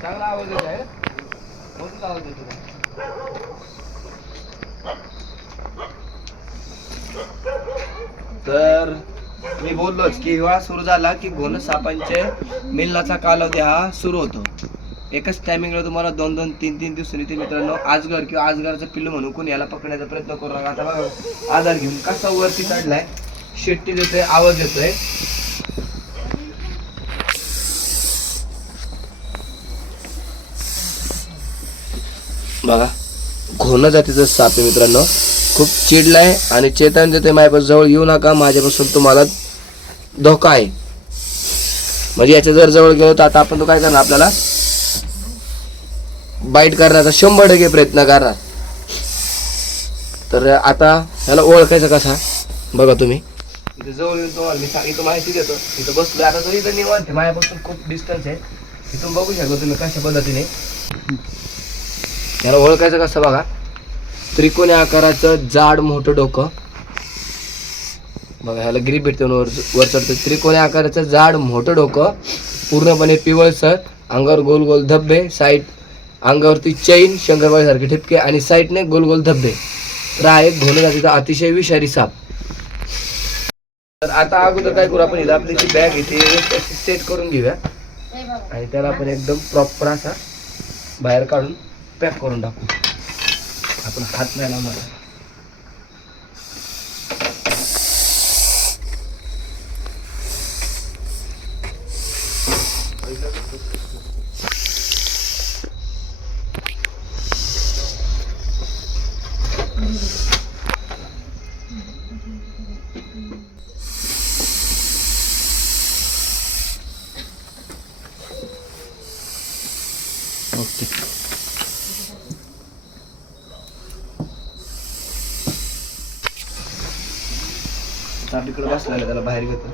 चांगला आवाज येत आहे आवाज येतो तर मी बोललोच की हिवाळा सुरू झाला की घोण सापांचे मिलनाचा कालावधी हा सुरू होतो. एकच टायमिंगला तुम्हाला दोन दोन तीन तीन दिवसांनी ते मित्रांनो. आजगर किंवा आजगरचं पिल्लू म्हणून कोणी याला पकडण्याचा प्रयत्न करू नका. आता बघा आधार घेऊन कसा वरती चढलाय. शेट्टी देतोय आवाज येतोय बघा घोणं जातीचा साप आहे मित्रांनो. खूप चिडलाय आणि चेतन देते माझ्यापासून जवळ येऊ नका माझ्यापासून तुम्हाला धोका आहे. म्हणजे याच्या जर जवळ गेलो तर आता आपण तो काय करणार आपल्याला? बाईट करण्याचा शंभर टक्के प्रयत्न करणार. तर आता ह्याला ओळखायचं कसा बघा तुम्ही. इथे जवळ येऊन तुम्हाला मी सांगितलं माहिती देतो. इथं बसलो आता तो इथं निवांत आहे. माझ्यापासून खूप डिस्टन्स आहे. इथून बघू शकतो तुम्ही कशा पद्धतीने. याला ओळखायचं कसं बघा? त्रिकोणी आकाराचं जाड मोठं डोकं. बघा ह्याला ग्रीप भेटते वर वर चढतो त्रिकोणी आकाराचं जाड मोठं डोकं. पूर्णपणे पिवळसर अंगावर गोल गोल धब्बे. साईड अंगावरती चैन शंकरबाईसारखे ठिपके. आणि साईडने गोल गोल धब्बे. तर हा एक घोण जातीचा अतिशय विषारी साप. तर आता अगोदर काय करू आपण इथं आपली जी बॅग इथे सेट करून घेऊया. आणि त्याला आपण एकदम प्रॉपर असा बाहेर काढून पॅक करून टाकू. आपण हात नाही लावणार. ओके तिकडे बसलेला त्याला बाहेर घेतो.